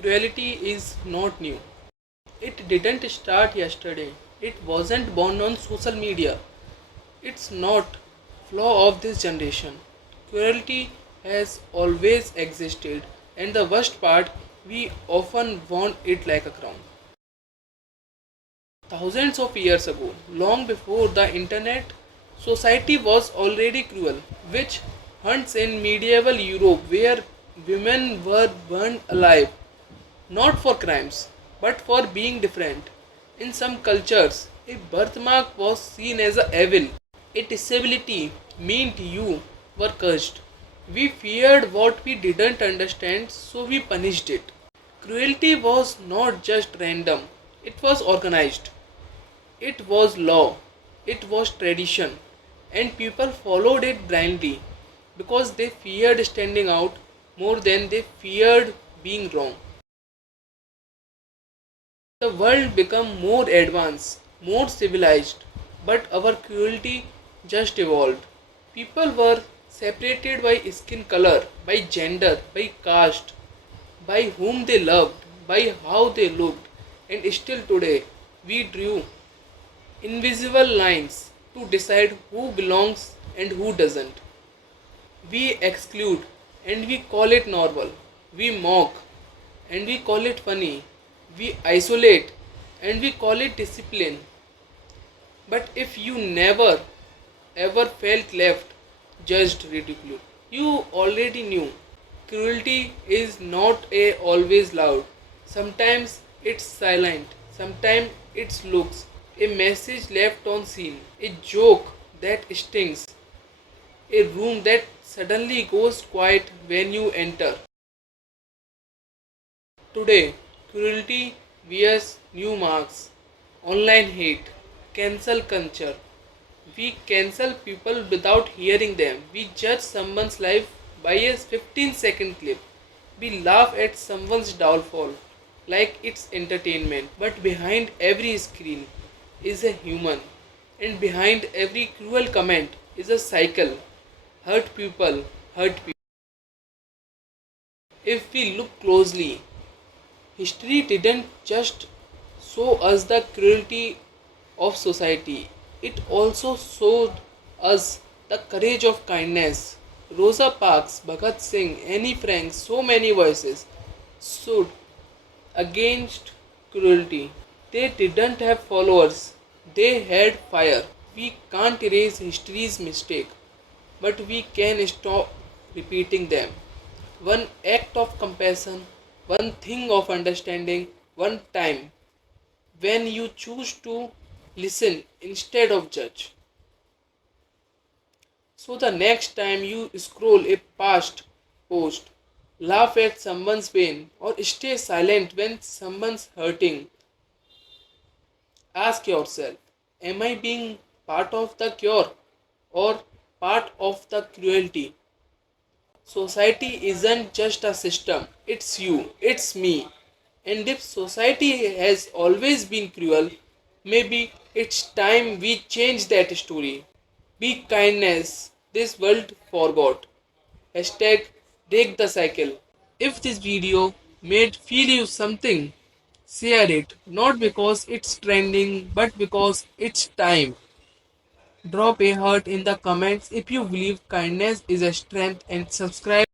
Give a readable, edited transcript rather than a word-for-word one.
Cruelty is not new. It didn't start yesterday. It wasn't born on social media. It's not flaw of this generation. Cruelty has always existed, and the worst part, we often want it like a crown. Thousands of years ago, long before the internet, society was already cruel. Witch hunts in medieval Europe where women were burned alive, not for crimes, but for being different. In some cultures, a birthmark was seen as a evil. A disability meant you were cursed. We feared what we didn't understand, so we punished it. Cruelty was not just random, it was organized. It was law, it was tradition, and people followed it blindly because they feared standing out more than they feared being wrong. The world became more advanced, more civilized, but our cruelty just evolved. People were separated by skin color, by gender, by caste, by whom they loved, by how they looked, and still today we drew invisible lines to decide who belongs and who doesn't. We exclude and we call it normal. We mock and we call it funny. We isolate and we call it discipline. But if you never ever felt left, judged, ridiculed, you already knew. Cruelty is not a always loud. Sometimes it's silent. Sometimes it looks. A message left on scene. A joke that stings. A room that suddenly goes quiet when you enter. Today, cruelty wears new marks. Online hate, cancel culture. We cancel people without hearing them. We judge someone's life by a 15-second clip. We laugh at someone's downfall like it's entertainment. But behind every screen is a human. And behind every cruel comment is a cycle. Hurt people, hurt people. If we look closely, history didn't just show us the cruelty of society, it also showed us the courage of kindness. Rosa Parks, Bhagat Singh, Annie Frank, so many voices stood against cruelty. They didn't have followers, they had fire. We can't erase history's mistake, but we can stop repeating them. One act of compassion, one thing of understanding, one time when you choose to listen instead of judge. So the next time you scroll a past post, laugh at someone's pain, or stay silent when someone's hurting, ask yourself, am I being part of the cure or part of the cruelty? Society isn't just a system, it's you, it's me. And if society has always been cruel, maybe it's time we change that story. Be kindness, this world forgot. Hashtag break the cycle. If this video made feel you something, share it. Not because it's trending, but because it's time. Drop a heart in the comments if you believe kindness is a strength and subscribe.